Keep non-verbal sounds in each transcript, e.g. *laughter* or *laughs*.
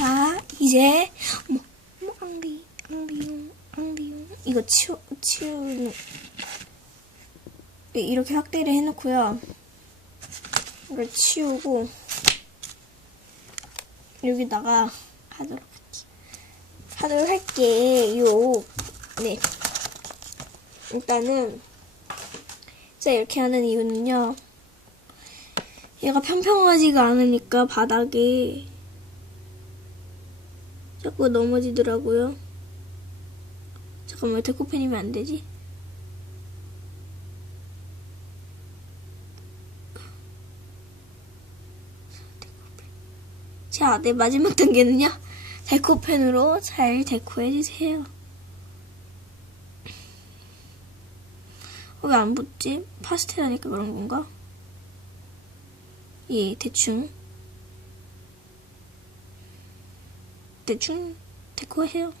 자, 이제 뭐, 뭐 앙비, 앙비용, 앙비용 이거 치우 치우는 네, 이렇게 확대를 해놓고요. 이걸 치우고 여기다가 하도록 할게. 하도록 할게요. 네. 일단은 제가 이렇게 하는 이유는요. 얘가 평평하지가 않으니까 바닥에 자꾸 넘어지더라고요. 잠깐만 왜 데코펜이면 안 되지? 자, 네 마지막 단계는요. 데코펜으로 잘 데코해 주세요. 어, 왜안 붙지? 파스텔 하니까 그런 건가? 예, 대충. 대충 데코해요.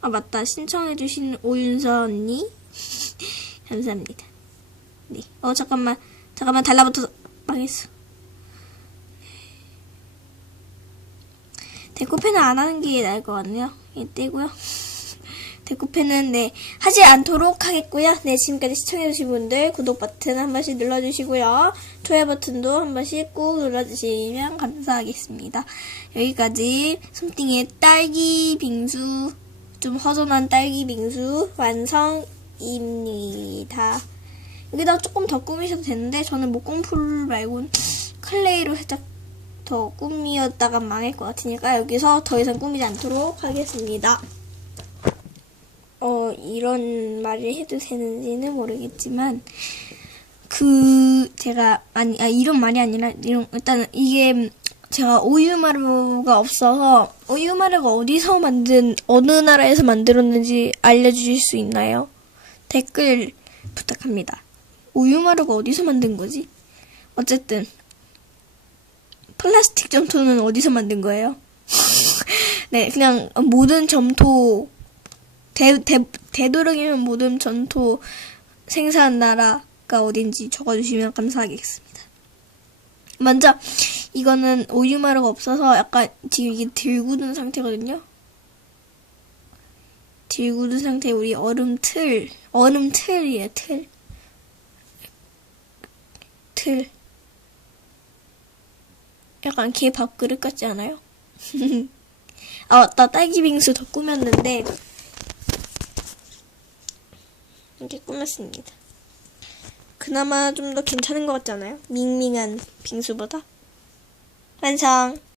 아, 맞다. 신청해주신 오윤서 언니. *laughs* 감사합니다. 네. 어, 잠깐만. 잠깐만, 달라붙어서 망했어. 데코펜은 안 하는 게 나을 것 같네요. 이 떼고요. 데코펜은 네 하지 않도록 하겠고요. 네 지금까지 시청해주신 분들 구독 버튼 한 번씩 눌러주시고요. 좋아요 버튼도 한 번씩 꾹 눌러주시면 감사하겠습니다. 여기까지 솜띵의 딸기 빙수 좀 허전한 딸기 빙수 완성입니다. 여기다 조금 더 꾸미셔도 되는데 저는 목공풀 말고는 클레이로 살짝 더 꾸미었다가 망할 것 같으니까 여기서 더 이상 꾸미지 않도록 하겠습니다. 어, 이런 말을 해도 되는지는 모르겠지만, 그, 제가, 아니, 아, 이런 말이 아니라, 이런, 일단은 이게 제가 오유마루가 없어서, 오유마루가 어디서 만든, 어느 나라에서 만들었는지 알려주실 수 있나요? 댓글 부탁합니다. 오유마루가 어디서 만든 거지? 어쨌든, 플라스틱 점토는 어디서 만든 거예요? *laughs* 네, 그냥 모든 점토, 되, 되, 되도록이면 모든 점토 생산 나라가 어딘지 적어주시면 감사하겠습니다. 먼저, 이거는 오유마루가 없어서 약간 지금 이게 들궂은 상태거든요. 들궂은 상태 우리 얼음 틀, 얼음 틀이에요, 틀. 틀. 약간 개 밥그릇 같지 않아요? *laughs* 아, 나 딸기 빙수 더 꾸몄는데, 이렇게 꾸몄습니다. 그나마 좀 더 괜찮은 것 같지 않아요? 밍밍한 빙수보다? 완성!